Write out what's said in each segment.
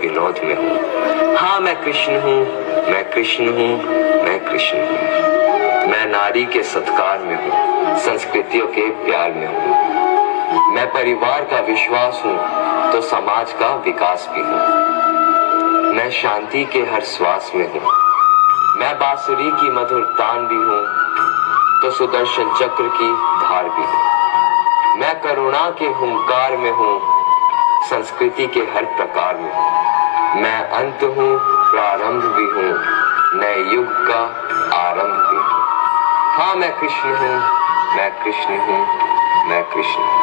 विनोद में हूँ। हाँ मैं कृष्ण हूँ, मैं कृष्ण हूँ, मैं कृष्ण हूँ। मैं नारी के सत्कार में हूँ, संस्कृतियों के प्यार में हूँ। मैं परिवार का विश्वास हूँ तो समाज का विकास भी हूँ। मैं शांति के हर श्वास में हूँ। मैं बांसुरी की मधुर तान भी हूँ तो सुदर्शन चक्र की धार भी हूँ। मैं करुणा के हुंकार में हूँ, संस्कृति के हर प्रकार में हूँ। मैं अंत हूँ, प्रारंभ भी हूँ, नए युग का आरंभ भी हूँ। हाँ मैं कृष्ण हूँ, मैं कृष्ण हूँ, मैं कृष्ण हूँ।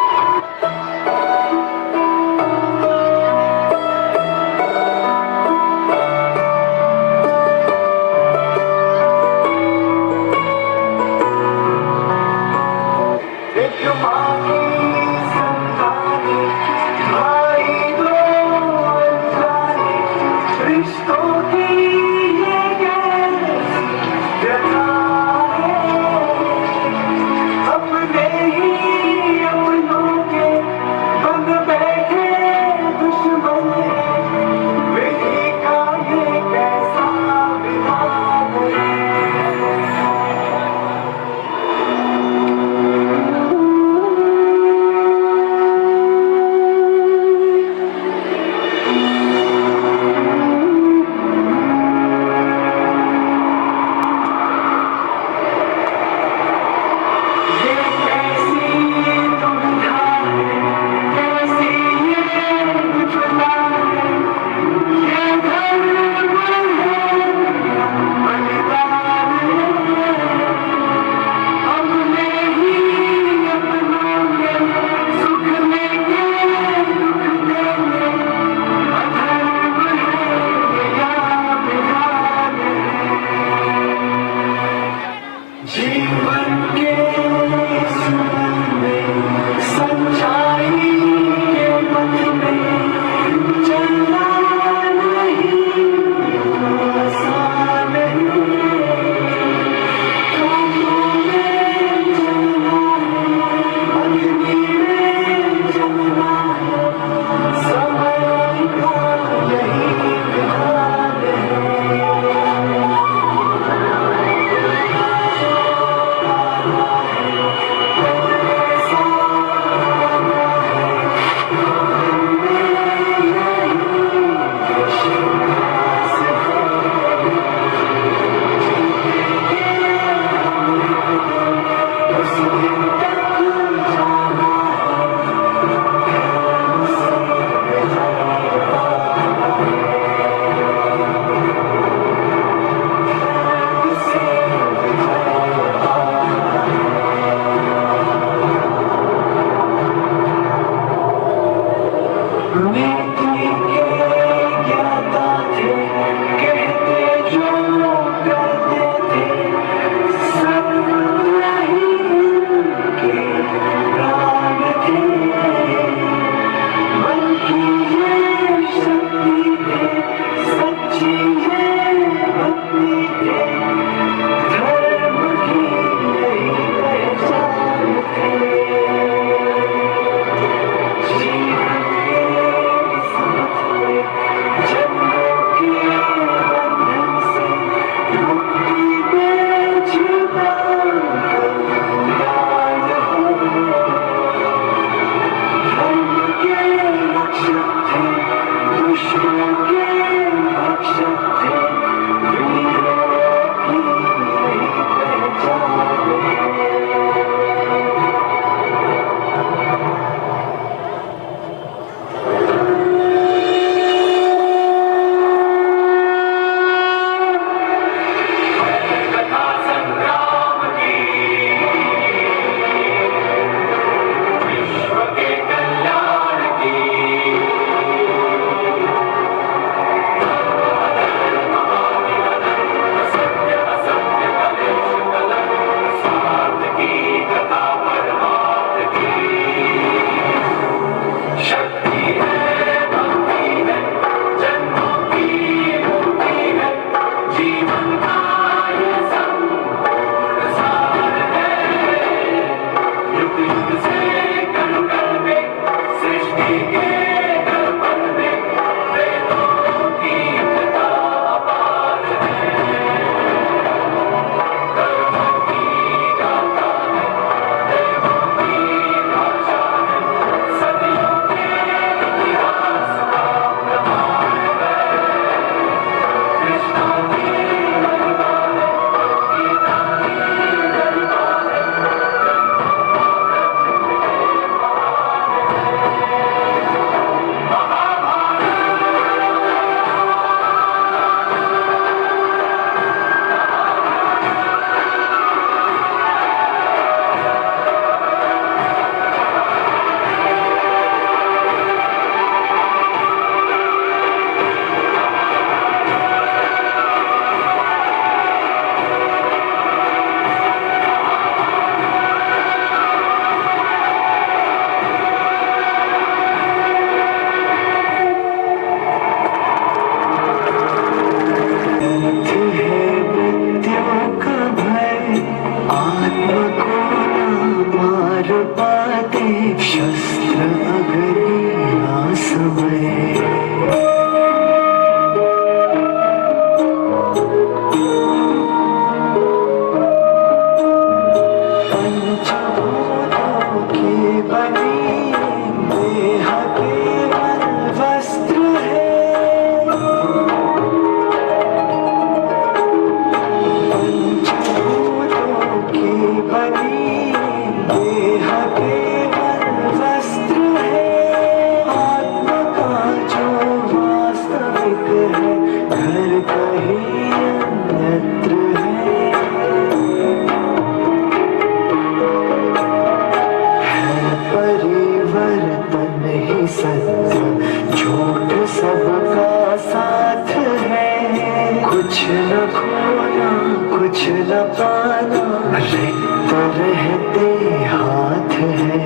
कुछ न खोना कुछ न पाना, रिक्त रहते हाथ है।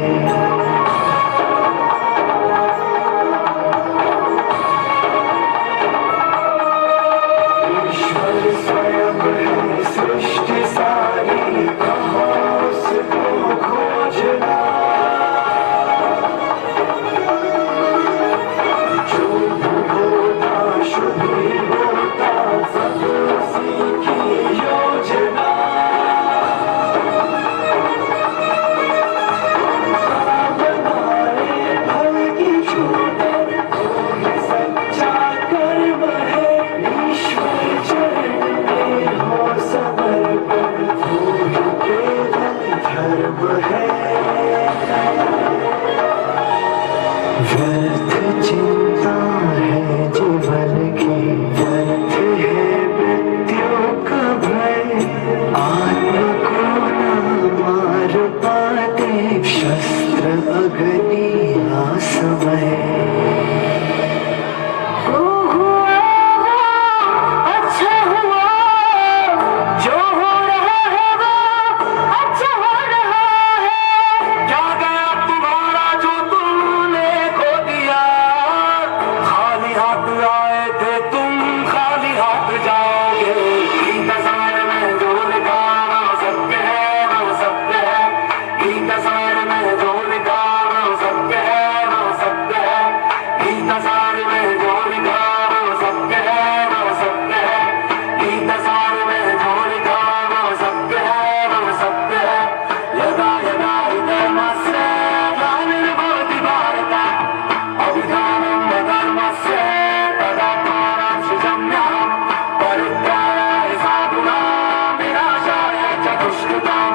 ईश्वर स्वयं है सृष्टि सारी, कहाँ उसको खोजना। जो होता शुभ ही होता, सब उसी की योजना। बनाए फल की छूटे, कोई सच्चा कर्म है। ईश्वर चरण में हो समर्पण, वो ही केवल धर्म है। व्यर्थ चिंता है जीवन की, व्यर्थ है मृत्यु का भय। आत्मा को न मार पाते, शस्त्र अग्नि आसमय। अच्छा हुआ जो हो रहा है वो अच्छा हो रहा है। क्या गया तुम्हारा जो तुमने खो दिया। खाली हाथ आए थे तुम, खाली हाथ जाओगे। गीतसार में जो लिखा वो सत्य है, वो सत्य है। गीतसार में जो लिखा वो सत्य है, वो सत्य है। गीतसार में जो लिखा वो सत्य है, वो सत्य है। गीतसार में जो लिखा वो सत्य है, वो सत्य है। यदा यदा हि धर्मस्य ग्लानिर्भवति भारत, अभिधानं धर्मस्य तदात्मानं सृजम्यहम्। परित्राणाय साधूनां विनाशाय च दुष्कृतां,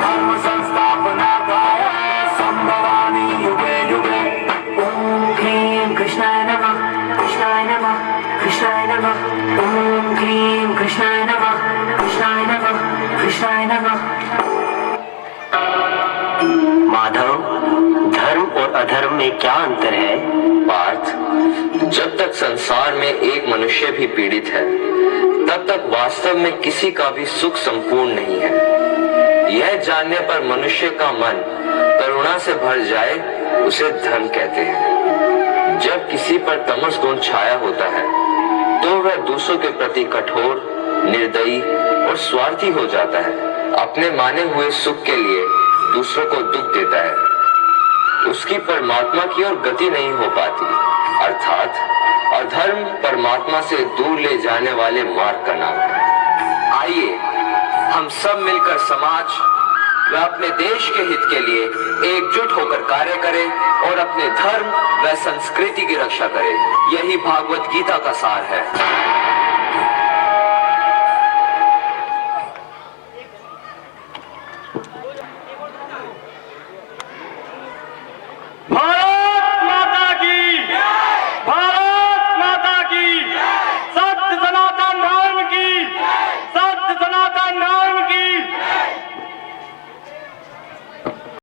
धर्म संस्थापनार्थाय सम्भवामि युगे युगे। ॐ ह्रीं कृष्णाय नमः, कृष्णाय नमः, कृष्णाय नमः। ॐ ह्रीं कृष्णाय नमः, कृष्णाय नमः, कृष्णाय नमः। माधव, धर्म और अधर्म में क्या अंतर है? पार्थ, जब तक संसार में एक मनुष्य भी पीड़ित है, तब तक वास्तव में किसी का भी सुख संपूर्ण नहीं है। यह जानने पर मनुष्य का मन करुणा से भर जाए, उसे धर्म कहते हैं। जब किसी पर तमस गुण छाया होता है, तो वह दूसरों के प्रति कठोर, निर्दयी और स्वार्थी हो जाता है। अपने माने हुए सुख के लिए दूसरों को दुख देता है। उसकी परमात्मा की ओर गति नहीं हो पाती। अर्थात अधर्म परमात्मा से दूर ले जाने वाले मार्ग का नाम है। आइए हम सब मिलकर समाज व अपने देश के हित के लिए एकजुट होकर कार्य करें और अपने धर्म व संस्कृति की रक्षा करें। यही भागवत गीता का सार है।